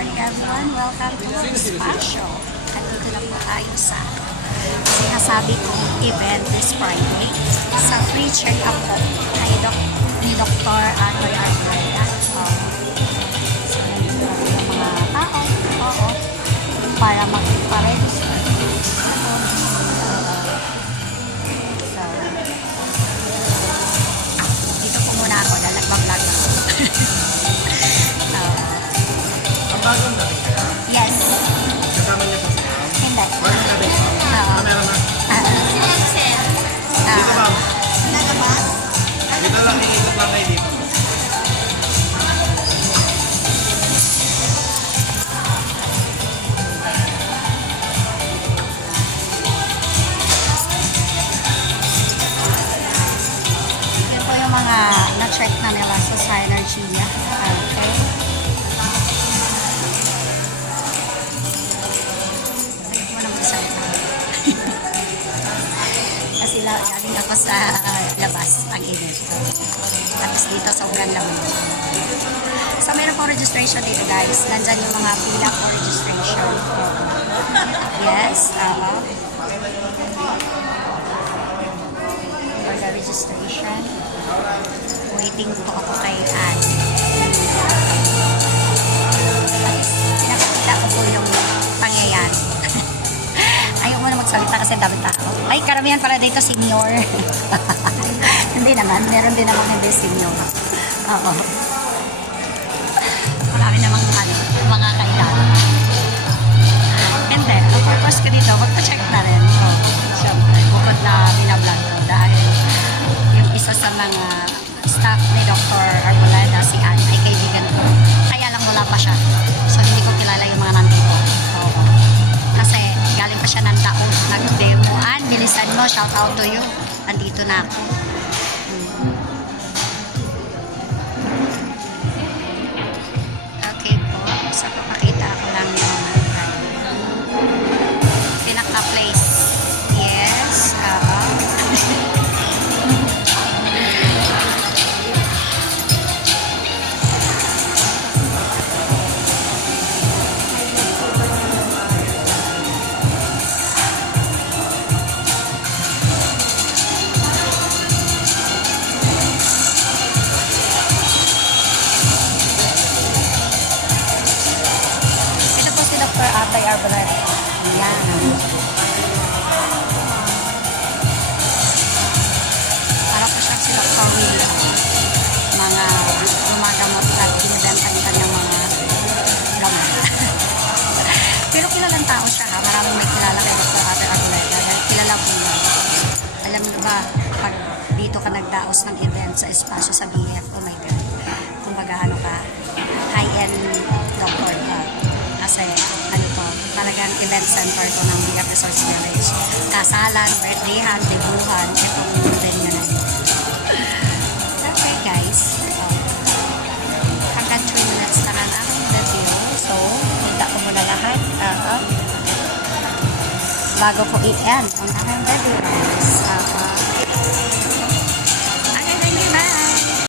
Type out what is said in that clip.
morning everyone, welcome to Spa Show. Andito na po tayo sa sinasabi kong event this Friday sa free check-up po ni Dr. Atoy Armada. So, nandito yung mga tao, para mag-register. So, dito po muna ako, lalagbablog ako. Ang bagong dating kaya? Yes. Kasama niya po si Ma'am? Hindi. Bakit ka rin? Meron na. Dito ma'am. Dito lang, iikot lang kayo dito. Yan po yung mga na-check na nila sa Synergia. Okay. Kasi galing ako sa labas ang init. Tapos dito sobrang lamig. So meron pong registration dito guys. Nandyan yung mga pila for registration. Yes, for the registration. Waiting po ako kay Anne. Tapos nakikita ko po yung pangyayari. Ayaw mo na magsalita kasi dami tao. Ay, karamihan pala dito senior. Hindi naman. Meron din naman hindi senior. Oo. Marami namang mga kailangan. And then, ang purpose ko dito, magpa-check na rin. Siyempre, bukod na binablog ko dahil yung isa sa mga staff ni Dr. Arboleda, si Anne, ay kaibigan ko. Kaya lang wala pa siya. So, hindi ko kilala yung mga nandito. Oo. Kasi galing pa siya ng taon. Nag-demoan, bilisan mo, shout out to you. Andito na ako. Okay po. So, papakita ko lang yung pinaka-place. Yes. Dr. Atoy Arboleda. Ayan. Para po siyang si Dr. William. Mga gumagamot at binibenta yung kanyang mga gamot. Pero kilalang tao siya ha. Maraming may kilala kay Dr. Atoy Arboleda. Dahil kilala po niya. Alam niyo ba, pag dito ka nagdaos ng event sa espasyo sa BF, oh my God. Kumbaga ano ka, high-end doctor ka. Kasi ano to, talagang event center to ng BF Resorts Village. Kasalan, birthdayhan, debuhan, itong venue na yun. Okay guys, hanggang 3 minutes na ang aking video. So, kita ko muna lahat. Bago ko i-end ang aking video guys.